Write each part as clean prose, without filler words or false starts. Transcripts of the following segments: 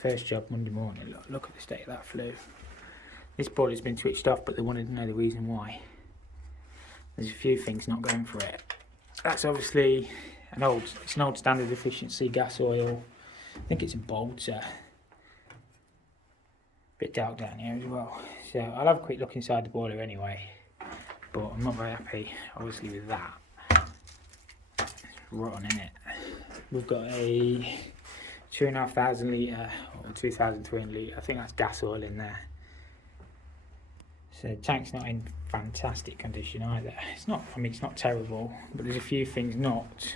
First job Monday morning. Look at the state of that flue. This boiler's been switched off, but they wanted to know the reason why. There's a few things not going for it. That's obviously an old standard efficiency gas oil. I think it's a Bolter. Bit dark down here as well. So I'll have a quick look inside the boiler anyway. But I'm not very happy, obviously, with that. It's rotten, isn't it? We've got a 2,500 litre or 2,300 litre. I think that's gas oil in there. So the tank's not in fantastic condition either. It's not terrible, but there's a few things not.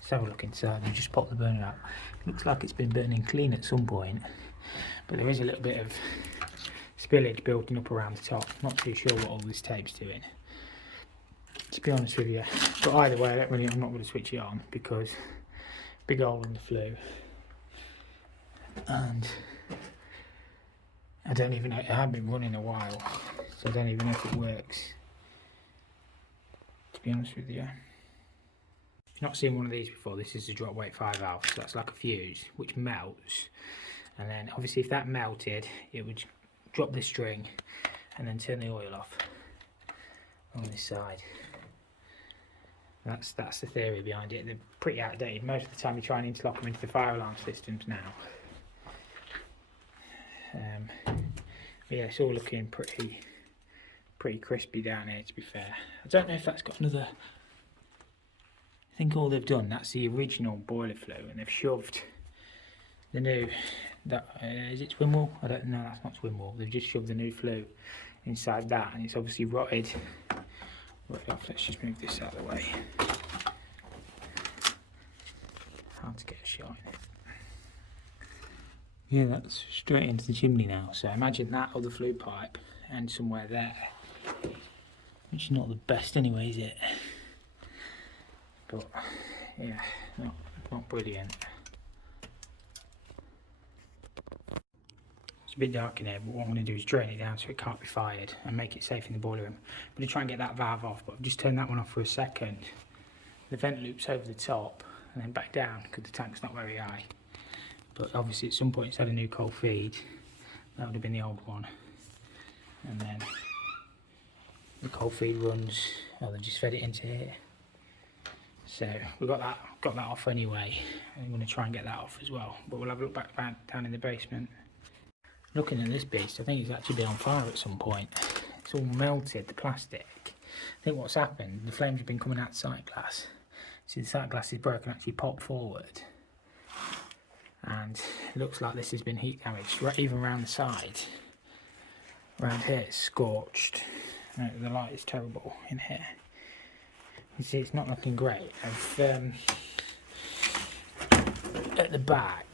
Let's have a look inside and just pop the burner out. It looks like it's been burning clean at some point, but there is a little bit of spillage building up around the top. Not too sure what all this tape's doing, to be honest with you. But either way, I'm not going to switch it on because big hole in the flue, and I don't even know, it had been running a while, so I don't even know if it works, to be honest with you. If you've not seen one of these before, this is a drop weight 5 valve, so that's like a fuse which melts, and then obviously if that melted it would drop the string and then turn the oil off on this side. That's the theory behind it. They're pretty outdated. Most of the time you try and interlock them into the fire alarm systems now. But yeah, it's all looking pretty crispy down here, to be fair. I don't know if that's got another. I think all they've done, that's the original boiler flue, and they've shoved the new. Is it twin wall? I don't know. That's not twin wall. They've just shoved the new flue inside that, and it's obviously rotted. Right off. Let's just move this out of the way. Hard to get a shot in it. Yeah, that's straight into the chimney now. So imagine that other flue pipe and somewhere there, which is not the best anyway, is it? But yeah, not brilliant. It's a bit dark in here, but what I'm going to do is drain it down so it can't be fired and make it safe in the boiler room. I'm going to try and get that valve off, but I've just turned that one off for a second. The vent loops over the top and then back down because the tank's not very high. But obviously at some point it's had a new cold feed. That would have been the old one. And then the cold feed runs, well, they just fed it into here. So we've got that off anyway. I'm going to try and get that off as well. But we'll have a look back down in the basement. Looking at this beast, I think it's actually been on fire at some point. It's all melted, the plastic. I think what's happened, the flames have been coming out the sight glass. See, the sight glass is broken, actually popped forward. And it looks like this has been heat damaged, even around the side. Around here it's scorched. The light is terrible in here. You see, it's not looking great. At the back,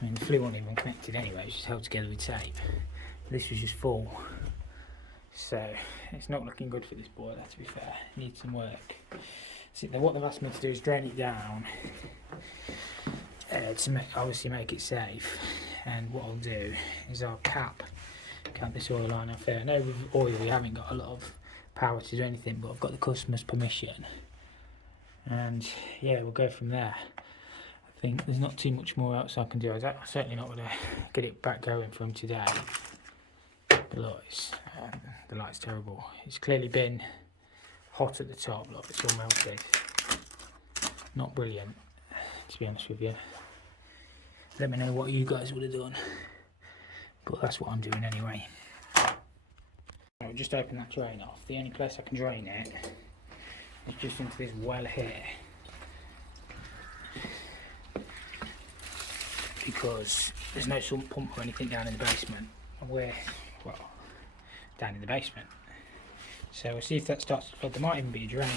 I mean, the flue wasn't even connected anyway, it's just held together with tape. This was just full. So it's not looking good for this boiler, to be fair. It needs some work. See, what they've asked me to do is drain it down to obviously make it safe. And what I'll do is I'll cap this oil line off here. I know with oil we haven't got a lot of power to do anything, but I've got the customer's permission. And yeah, we'll go from there. I think there's not too much more else I can do. I'm certainly not going to get it back going from today. But look, the light's terrible. It's clearly been hot at the top. Look, it's all melted. Not brilliant, to be honest with you. Let me know what you guys would have done. But that's what I'm doing anyway. I'll just open that drain off. The only place I can drain it is just into this well here. Because there's no sump pump or anything down in the basement. We're, well, down in the basement. So we'll see if that starts to flood. There might even be a drain.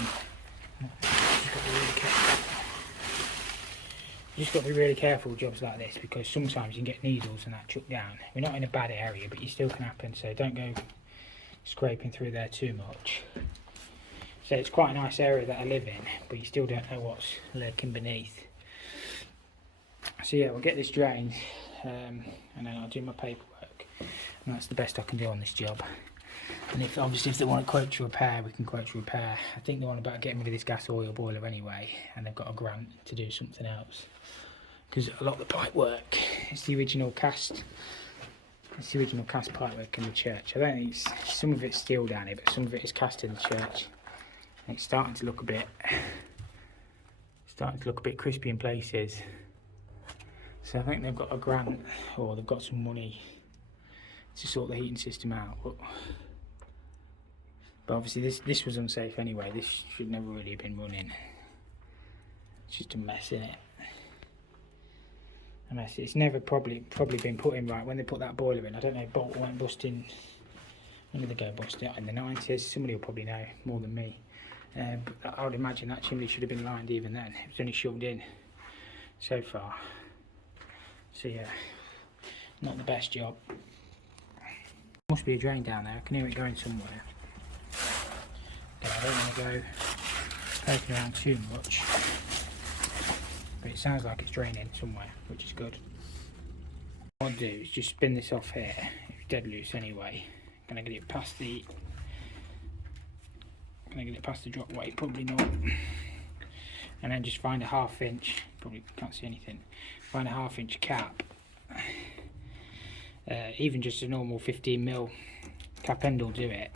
You just got to be really careful with jobs like this, because sometimes you can get needles and that chucked down. We're not in a bad area, but it still can happen, so don't go scraping through there too much. So it's quite a nice area that I live in, but you still don't know what's lurking beneath. So yeah, we'll get this drained, and then I'll do my paperwork, and that's the best I can do on this job. And obviously if they want to quote to repair, we can quote to repair. I think they want about getting rid of this gas oil boiler anyway, and they've got a grant to do something else. because a lot of the pipe work is the original cast. It's the original cast pipe work in the church. I don't think some of it's steel down here, but some of it is cast in the church. And it's starting to look a bit crispy in places. So I think they've got a grant, or they've got some money to sort the heating system out. But obviously this was unsafe anyway. This should never really have been running. It's just a mess, isn't it? A mess. It's never probably been put in right. When they put that boiler in, I don't know, bolt went busting. When did they go busting? In the 90s. Somebody will probably know more than me. But I would imagine that chimney should have been lined even then. It was only shoved in so far. So yeah, not the best job. Must be a drain down there. I can hear it going somewhere. I don't want to go poking around too much, but it sounds like it's draining somewhere, which is good. What I'll do is just spin this off here. It's dead loose anyway. Can I get it past the drop weight? Probably not. And then just find a 1/2 inch. Probably can't see anything. Find a 1/2 inch cap. Even just a normal 15mm cap end will do it.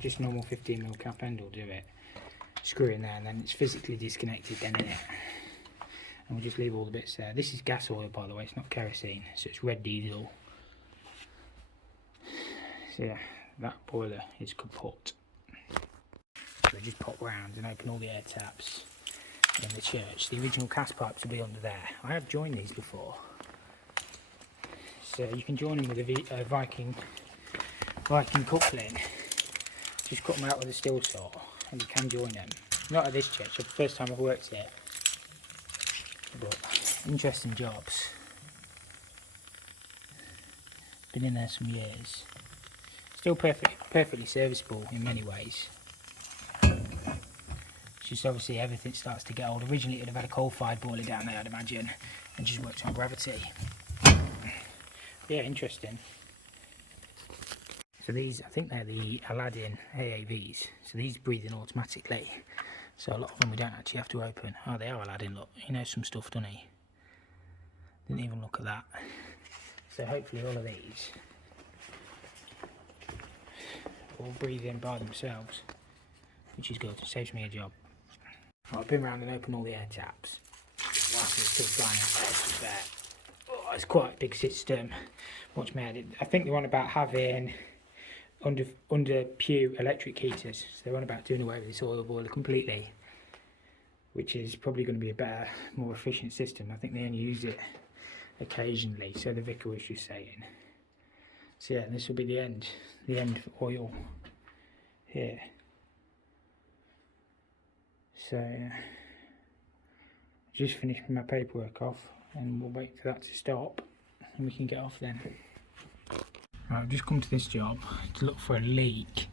Just normal 15mm cap end will do it. Screw in there, and then it's physically disconnected then, in it. And we'll just leave all the bits there. This is gas oil, by the way, it's not kerosene, so it's red diesel. So yeah, that boiler is kaput. So just pop round and open all the air taps in the church. The original cast pipes will be under there. I have joined these before. So you can join them with a Viking coupling. Just cut them out with a steel saw and you can join them. Not at this church, it's the first time I've worked here. But interesting jobs. Been in there some years. Still perfectly serviceable in many ways. It's just obviously everything starts to get old. Originally it would have had a coal-fired boiler down there, I'd imagine, and just worked on gravity. Yeah, interesting. So these, I think they're the Aladdin AAVs. So these breathe in automatically. So a lot of them we don't actually have to open. Oh, they are Aladdin, look. He knows some stuff, doesn't he? Didn't even look at that. So hopefully all of these will breathe in by themselves, which is good. It saves me a job. Right, I've been around and opened all the air taps. Whilst it's still flying out there. Oh, it's quite a big system. Much made. I think they're on about having under pew electric heaters. So they're on about doing away with this oil boiler completely, which is probably going to be a better, more efficient system. I think they only use it occasionally, so the vicar was just saying. So yeah, this will be the end for oil here. So just finished my paperwork off, and we'll wait for that to stop and we can get off then. Right, I've just come to this job to look for a leak.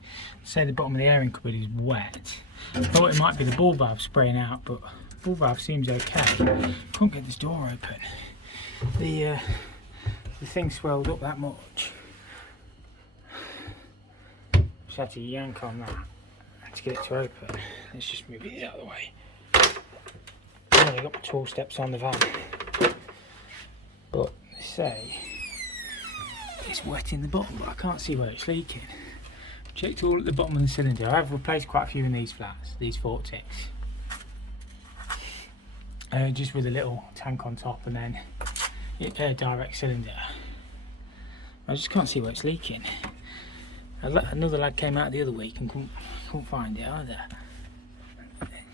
Say the bottom of the airing cupboard is wet. I thought it might be the ball valve spraying out, but the ball valve seems okay. Couldn't get this door open. The thing swelled up that much. Just had to yank on that to get it to open. Let's just move it out of the way. I've only got my 12 steps on the van. But they say it's wet in the bottom, but I can't see where it's leaking. Checked all at the bottom of the cylinder. I've replaced quite a few in these flats, these Vortex. Just with a little tank on top and then a direct cylinder. I just can't see where it's leaking. Another lad came out the other week and couldn't find it either.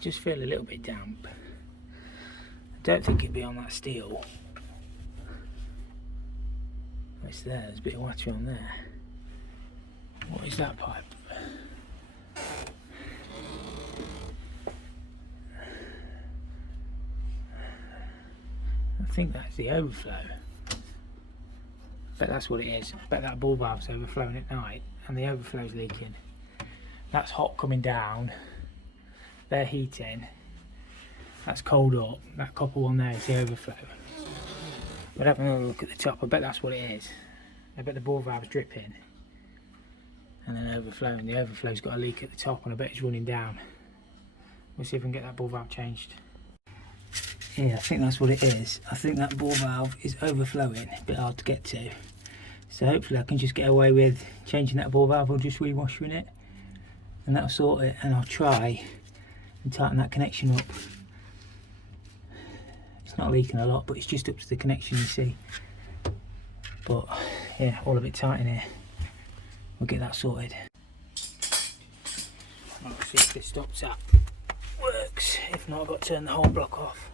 Just feel a little bit damp. I don't think it'd be on that steel. It's there, there's a bit of water on there. What is that pipe? I think that's the overflow. Bet that's what it is. Bet that ball valve's overflowing at night and the overflow's leaking. That's hot coming down. They're heating. That's cold up. That copper one there is the overflow. But have another look at the top. I bet that's what it is. I bet the ball valve's dripping and then overflowing. The overflow's got a leak at the top and I bet it's running down. We'll see if we can get that ball valve changed. Yeah, I think that's what it is. I think that ball valve is overflowing, a bit hard to get to. So hopefully I can just get away with changing that ball valve or just rewashing it, and that'll sort it. And I'll try and tighten that connection up. It's not leaking a lot, but it's just up to the connection, you see. But yeah, all a bit tight in here. We'll get that sorted. I'll see if this stop tap works. If not, I've got to turn the whole block off.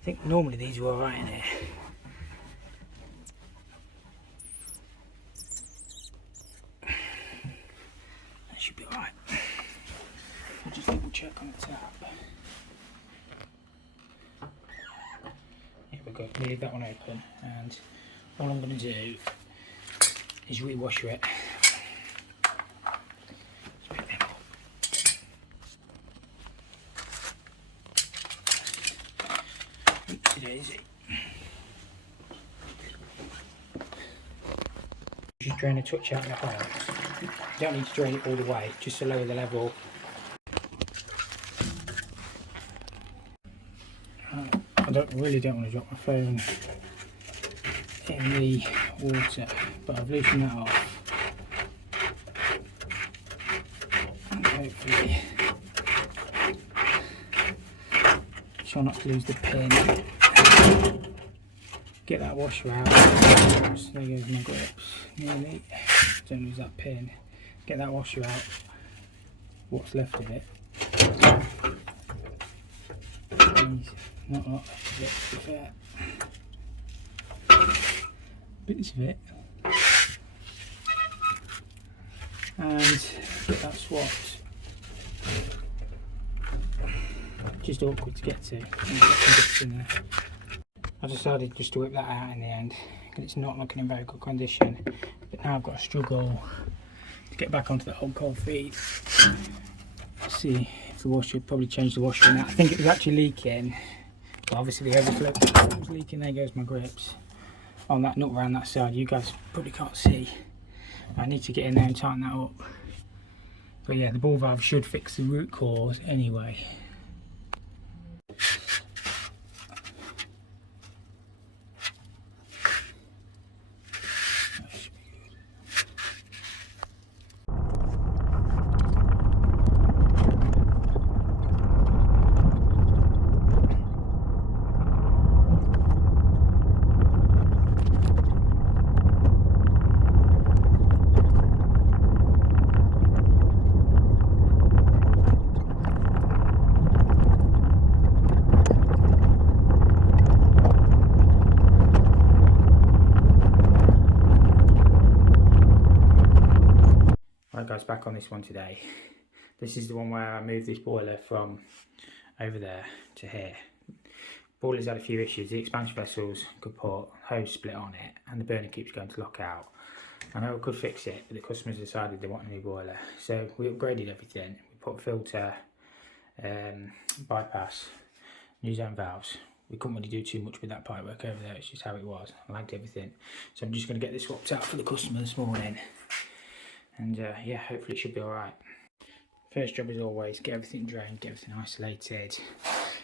I think normally these are alright in here. That should be alright. I'll just double check on the tap. Here we go, leave that one open, and all I'm going to do is rewash it. Oopsie daisy. Just drain a touch out in the hole. You don't need to drain it all the way, just to lower the level. I really don't want to drop my phone in the water, but I've loosened that off. And hopefully try not to lose the pin. Get that washer out. Oops, there goes my grips. Nearly. Don't lose that pin. Get that washer out. What's left of it. Not a lot left of it, to be fair. Bits of it. And get that swapped. Just awkward to get to. And get some bits in there. I decided just to whip that out in the end because it's not looking in very good condition. But now I've got to struggle to get back onto the old cold feed. Let's see if the washer, probably change the washer in that. I think it was actually leaking. But obviously the overflow was leaking. There goes my grips on that nut around that side. You guys probably can't see. I need to get in there and tighten that up. But yeah, the ball valve should fix the root cause anyway. Right guys, back on this one today. This is the one where I moved this boiler from over there to here. Boiler's had a few issues. The expansion vessel's kaput, hose split on it, and the burner keeps going to lock out. I know I could fix it, but the customers decided they want a new boiler. So we upgraded everything. We put filter, bypass, new zone valves. We couldn't really do too much with that pipework over there. It's just how it was. I liked everything. So I'm just going to get this swapped out for the customer this morning. And yeah, hopefully it should be alright. First job as always, get everything drained, get everything isolated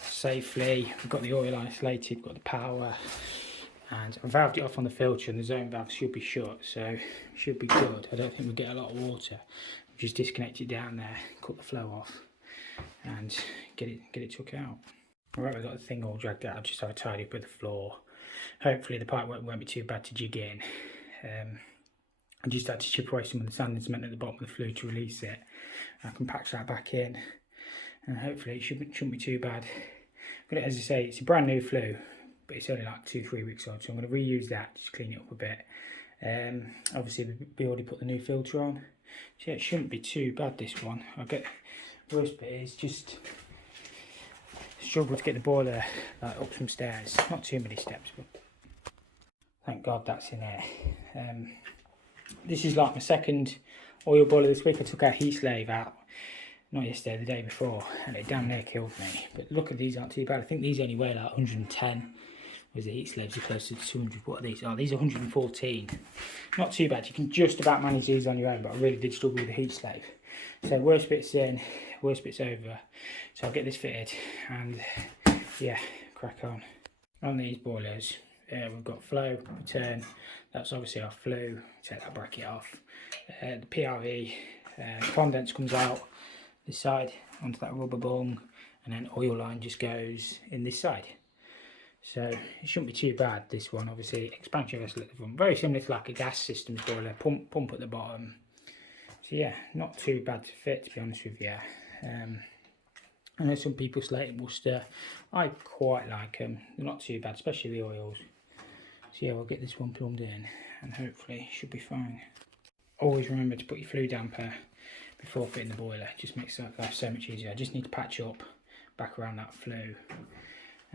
safely. We've got the oil isolated, got the power, and I valved it off on the filter, and the zone valve should be shut, so it should be good. I don't think we'll get a lot of water. Just disconnect it down there, cut the flow off, and get it took out. Alright, we've got the thing all dragged out. I'll just have a tidy up with the floor. Hopefully the pipework won't be too bad to jig in. I just had to chip away some of the sand and cement at the bottom of the flue to release it. I can patch that back in, and hopefully it shouldn't be too bad. But as I say, it's a brand new flue, but it's only like 2-3 weeks old, so I'm going to reuse that, just clean it up a bit. Obviously we already put the new filter on, so yeah, it shouldn't be too bad, this one. The worst bit is just struggle to get the boiler like up some stairs. Not too many steps, but thank God that's in there. This is like my second oil boiler this week. I took our heat slave out, not yesterday, the day before, and it damn near killed me. But look at these, aren't too bad. I think these only weigh like 110, whereas the heat slaves are close to 200. What are these? Oh, these are 114. Not too bad. You can just about manage these on your own, but I really did struggle with the heat slave. So worst bit's in, worst bit's over. So I'll get this fitted, and yeah, crack on. On these boilers, we've got flow, return, that's obviously our flue, take that bracket off. The PRV, condense comes out this side onto that rubber bung, and then oil line just goes in this side. So it shouldn't be too bad, this one. Obviously expansion vessel at the front, very similar to like a gas systems boiler, pump at the bottom. So yeah, not too bad to fit, to be honest with you. I know some people slate Worcester. I quite like them. They're not too bad, especially the oils. So yeah, we'll get this one plumbed in and hopefully it should be fine. Always remember to put your flue damper before fitting the boiler. It just makes life so much easier. I just need to patch up back around that flue.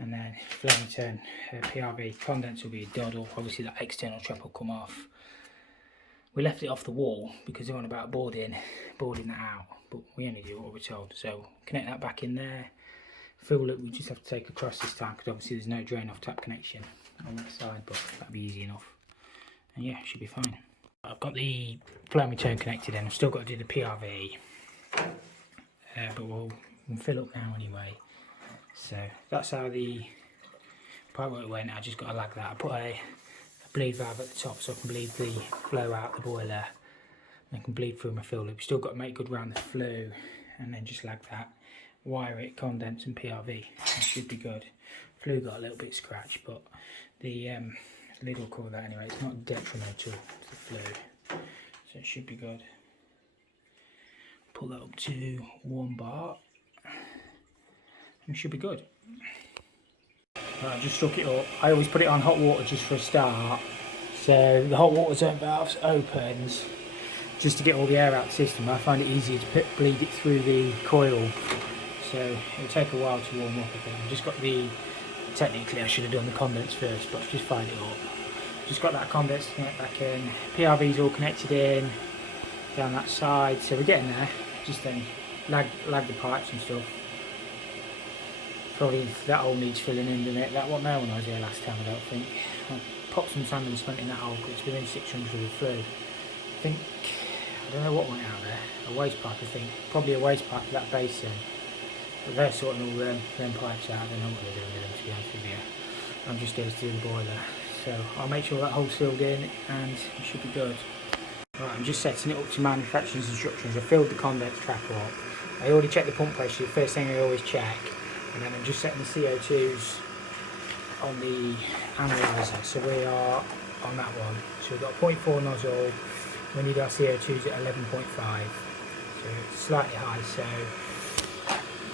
And then flow and turn, PRV condense will be a doddle. Obviously that external trap will come off. We left it off the wall because they're on about boarding that out, but we only do what we're told. So connect that back in there. Fill it, we just have to take across this time because obviously there's no drain off tap connection on that side, but that'll be easy enough. And yeah, should be fine. I've got the flow and return connected in. I've still got to do the PRV, but we'll fill up now anyway. So that's how the pipework went. I just got to lag that. I put a bleed valve at the top so I can bleed the flow out the boiler and I can bleed through my fill loop. Still got to make good round the flue and then just lag that, wire it, condense and PRV. That should be good. Flue got a little bit scratched, but the lid will cover that anyway. It's not detrimental to the flue, so it should be good. Pull that up to 1 bar and it should be good. Right, I just stuck it up. I always put it on hot water just for a start. So the hot water zone valve opens just to get all the air out of the system. I find it easier to bleed it through the coil. So it'll take a while to warm up again. I've just got the, technically I should have done the condense first, but I've just fired it up. Just got that condense to connect back in. PRV's all connected in, down that side. So we're getting there. Just then lag the pipes and stuff. Probably that hole needs filling in, doesn't it? That wasn't there when I was here last time, I don't think. I popped some sand and cement in that hole because it's within 600 of the flue. I don't know what went out there. A waste pipe, I think. Probably a waste pipe for that basin. But they're sorting all them pipes out. I don't know what they're doing with them, to be honest with you. I'm just here to do the boiler. So I'll make sure that hole's filled in and it should be good. Right, I'm just setting it up to manufacturer's instructions. I filled the condense trap up. I already checked the pump pressure, the first thing I always check. And then I'm just setting the CO2s on the analyzer, so we are on that one. So we've got 0.4 nozzle, we need our CO2s at 11.5, so it's slightly high, so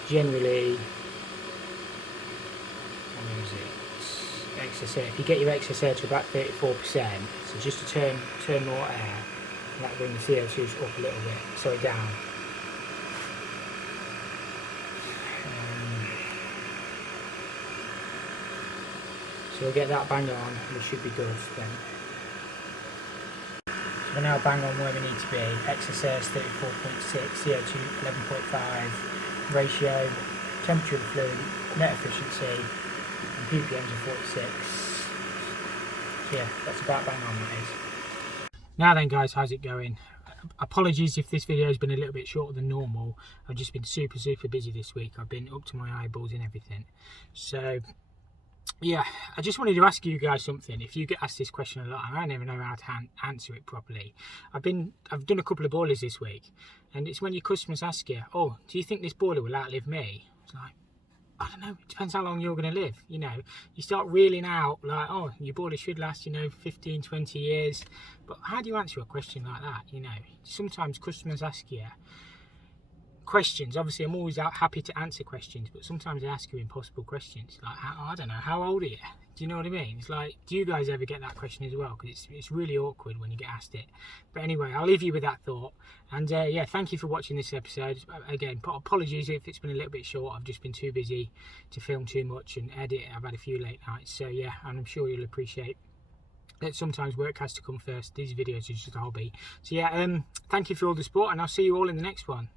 generally, what is it, excess air, if you get your excess air to about 34%, so just to turn more air, that'll bring the CO2s up a little bit, sorry, down. So we'll get that bang on, we should be good then. So we're now bang on where we need to be. Excess air is 34.6, CO2 11.5, ratio, temperature of the flue, net efficiency, and ppms are 46. So yeah, that's about bang on that is. Now then guys, how's it going? Apologies if this video has been a little bit shorter than normal. I've just been super busy this week. I've been up to my eyeballs in everything. So yeah, I just wanted to ask you guys something. If you get asked this question a lot, and I never know how to answer it properly. I've done a couple of boilers this week, and it's when your customers ask you, "Oh, do you think this boiler will outlive me?" It's like, I don't know. It depends how long you're going to live. You know, you start reeling out like, "Oh, your boiler should last, 15, 20 years." But how do you answer a question like that? Sometimes customers ask you questions. Obviously, I'm always happy to answer questions, but sometimes they ask you impossible questions. Like, I don't know, how old are you? Do you know what I mean? It's like, do you guys ever get that question as well? Because it's really awkward when you get asked it. But anyway, I'll leave you with that thought. And yeah, thank you for watching this episode. Again, apologies if it's been a little bit short. I've just been too busy to film too much and edit. I've had a few late nights. So yeah, and I'm sure you'll appreciate that sometimes work has to come first. These videos are just a hobby. So yeah, thank you for all the support, and I'll see you all in the next one.